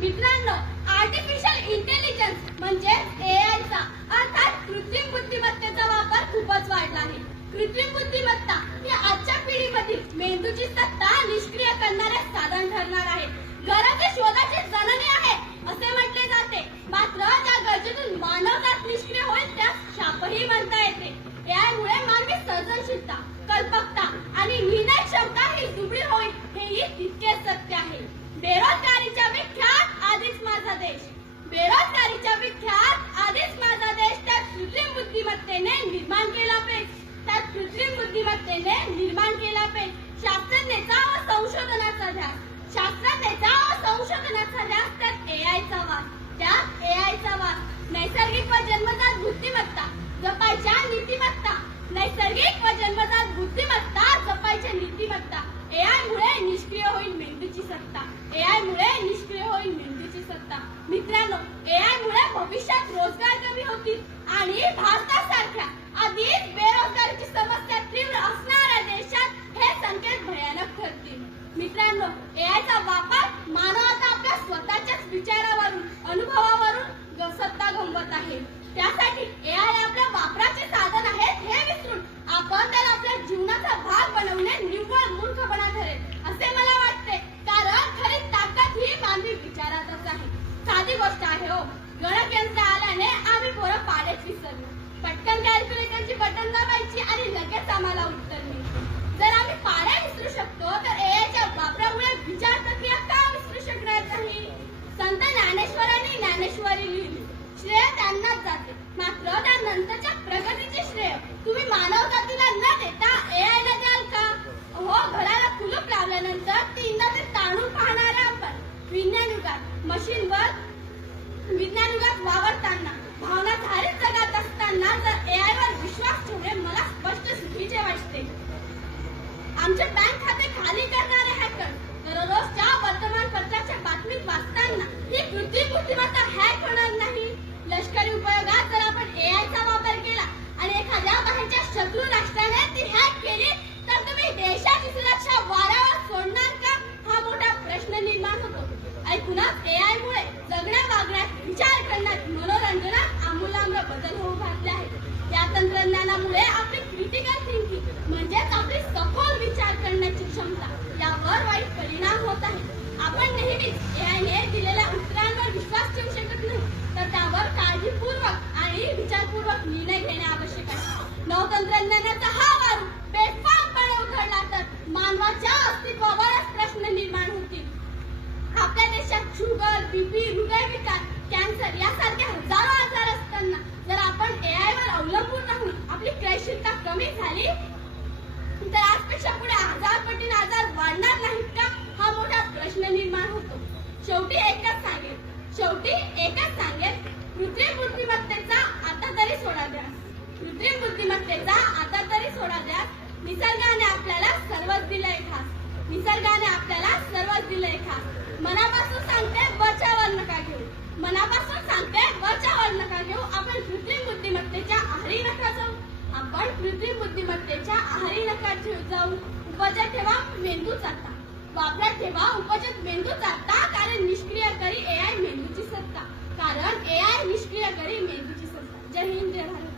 मित्रांनो, artificial intelligence म्हणजे AI चा अर्थात कृत्रिम बुद्धिमत्तेचा वापर खूपच वाढला आहे. कृत्रिम बुद्धिमत्ता ही आजच्या पिढीमधील मेंदूची सत्ता निष्क्रिय करणारे साधन ठरणार आहे. घराच्या शोधाची जननी आहे असे म्हटले जाते. मात्र त्या गरजेतून मानवजात निष्क्रिय होईल त्यास शापही म्हणता येते. एआय मुळे मानवी सर्जनशीलता, कल्पकता आणि निर्णय क्षमता ही दुबळी होईल हेही तितकेच सत्य आहे. बेरोजगारीच्या विख्यात आधीच माझा देश, बेरोजगारीच्या विख्यात आधीच माझा देश त्या कृत्रिम बुद्धिमत्तेने निर्माण केला पाहिजे. त्या कृत्रिम बुद्धिमत्तेने निर्माण केला पाहिजे. शास्त्रज्ञतेचा व संशोधनाचा ध्यास, शास्त्रज्ञतेचा व संशोधनाचा ध्यास, त्यात एआयचा वास, त्यात एआयचा वास. नैसर्गिक व जन्मजात बुद्धिमत्ता जपायच्या नीतिमत्ता, नैसर्गिक व जन्मजात बुद्धिमत्ता जपायच्या नीतिमत्ता. एआय मुळे निष्क्रिय होईल मेंदूची सत्ता, एआय मुळे निष्क्रिय होईल मेंदूची सत्ता. मित्रांनो, एआय मुळे भविष्यात रोजगार कमी होतील आणि भारतासारख्या आधीच बेरोजगारीची समस्या तीव्र असणाऱ्या देशात हे संकेत भयानक ठरतील. मित्रांनो, एआयचा वापर मानव आता आपल्या स्वतःच्याच विचारावरून, अनुभवावरून सत्ता गमवत आहे. त्यासाठी एआय आपल्या वापराचे साधन आहेत हे विसरून आपण त्याला आपल्या जीवनाचा भाग बनवणे निव्वळ मूर्खपणा ठरेल असे मला वाटते. कारण खरी ताकद ही मानवी विचारातच आहे. साधी गोष्ट आहे हो, गणक यंत्र आल्याने आम्ही पोरं पाडेच विसरलो. पटकन कॅल्क्युलेटरची बटन दाबायची आणि लगेच आम्हाला उत्तर मिळते. जर आम्ही पाड्या विसरू शकतो तर एआयच्या वापरामुळे विचार प्रक्रिया का विसरू शकणार नाही? संत ज्ञानेश्वरांनी ज्ञानेश्वरी लिहिली, श्रेय त्यांनाच जाते. मात्र त्यानंतरच्या प्रगतीचे श्रेय तुम्ही मानव जातीला न देता एआयला द्याल का? हो, घराला कुलूप लावल्यानंतर तीनदा ते ताणून पाहणारे आपण विज्ञान युगात, मशीनवर विज्ञान युगात वावरताना, भावनाधारित जगात असताना जर एआयवर विश्वास ठेवणे मला स्पष्ट चुकीचे वाटते. आमचे बँक खाते खाली करणारे हॅकर दररोजच्या वर्तमानपत्राच्या बातमीत वाचताना ही कृत्रिम बुद्धिमत्ता हॅक होणार नाही. लष्करी उपयोगात जर आपण एआयचा वापर केला आणि एखाद्या बाहेरच्या शत्रू राष्ट्राने ती हॅक केली तर तुम्ही देशाची सुरक्षा वाऱ्यावर सोडणार का? हा मोठा प्रश्न निर्माण होतो. ऐकूनच एआय मुळे जगण्या वागण्यात, विचार करण्यात, मनोरंजनात आमूलाग्र बदल होऊ घातले आहेत. या तंत्रज्ञानामुळे आपली क्रिटिकल थिंकिंग म्हणजेच आपली सखोल विचार करण्याची क्षमता यावर वाईट परिणाम होत आहे. आपण नेहमीच एआयने दिलेल्या उत्तरांवर विश्वास ठेवू शकत नाही, तर त्यावर काळजीपूर्वक आणि विचारपूर्वक निर्णय घेणे आवश्यक आहे. नवतंत्रज्ञानाचा हा वारू बेफामपणे उधळला तर मानवाच्या अस्तित्वावरच प्रश्न निर्माण होतील. आपल्या देशात शुगर, बीपी, हृदयविकार, कॅन्सर यासारखे हजारो आजार असताना जर आपण एआय वर अवलंबून राहून आपली क्रयशीलता कमी झाली तर आजपेक्षा पुढे हजार पटीने आजार वाढणार नाहीत का? हा मोठा प्रश्न निर्माण होतो. शेवटी एकच सांगेल, कृत्रिम बुद्धिमत्तेचा आता तरी सोडा द्या, कृत्रिम बुद्धिमत्तेचा आता तरी सोडा द्या. निसर्गाने आपल्याला सर्वच दिलंय खास, निसर्गाने आपल्याला सर्वच दिलंय खास. मनापासून सांगते वरच्यावर नका घेऊ, मनापासून सांगते वरच्यावर नका घेऊ. आपण कृत्रिम बुद्धिमत्तेच्या आहारी नका जाऊ, आपण कृत्रिम बुद्धिमत्तेच्या आहारी नका जाऊ. उपजत ठेवा मेंदू चालता, वापरात ठेवा उपजत मेंदू चालता. कारण निष्क्रिय करी एआय मेंदूची सत्ता, कारण एआय निष्क्रिय करी मेंदूची सत्ता. जय हिंद, जय भारत.